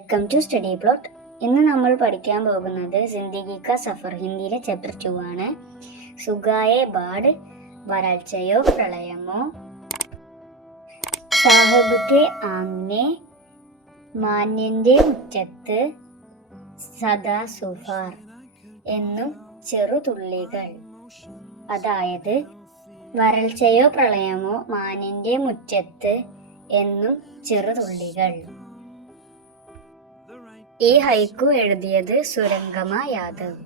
Welcome to study plot. ഇന്ന് നമ്മൾ പഠിക്കാൻ പോകുന്നത് ജിന്ദഗി കാ സഫർ ഹിന്ദിയിലെ ചാപ്റ്റർ 2 ആണ്. സുഗായെ ബാഡ്, വരൾച്ചയോ പ്രളയമോ, സാഹിബ് കെ ആംഗ്നെ, മാന്യന്റെ മുറ്റത്ത്, സദാ സുഫാർ എന്നും ചെറുതുള്ളികൾ. അതായത് വരൾച്ചയോ പ്രളയമോ, മാന്യന്റെ മുറ്റത്ത് എന്നും ചെറുതുള്ളികൾ. ഈ ഹൈക്കു എഴുതിയത് സുരംഗമ യാദവ്.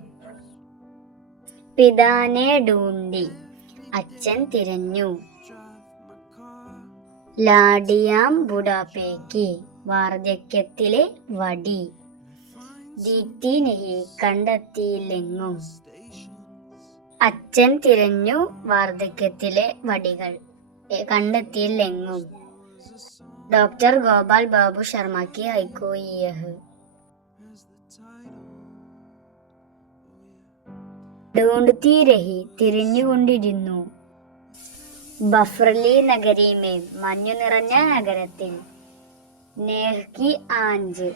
പിതാനെ ഡൂണ്ടി, അച്ഛൻ തിരഞ്ഞു. ലാഡിയാം ബുഡാപ്പേക്ക്, വാർദ്ധക്യത്തിലെ വടി. ദീപ്തി നെഹി, കണ്ടെത്തിയില്ലെങ്ങും. അച്ഛൻ തിരഞ്ഞു വാർദ്ധക്യത്തിലെ വടികൾ, കണ്ടെത്തിയില്ലെങ്ങും. ഡോക്ടർ ഗോപാൽ ബാബു ശർമ്മ की ഹൈക്കു യഹ്. ढूंढती रही, തിരിഞ്ഞുകൊണ്ടിരുന്നു. ബഫ്രലി നഗരി മേം, മഞ്ഞു നിറഞ്ഞ നഗരത്തിൽ. നേഹ് കി ആഞ്ച്,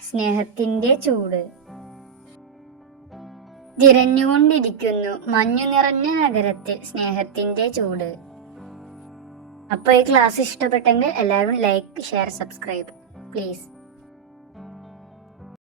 സ്നേഹത്തിന്റെ ചൂട്. തിരഞ്ഞുകൊണ്ടിരിക്കുന്നു, മഞ്ഞു നിറഞ്ഞ നഗരത്തിൽ, സ്നേഹത്തിന്റെ ചൂട്. അപ്പോൾ ഈ ക്ലാസ് ഇഷ്ടപ്പെട്ടെങ്കിൽ എല്ലാവരും ലൈക്ക്, ഷെയർ, സബ്സ്ക്രൈബ് പ്ലീസ്.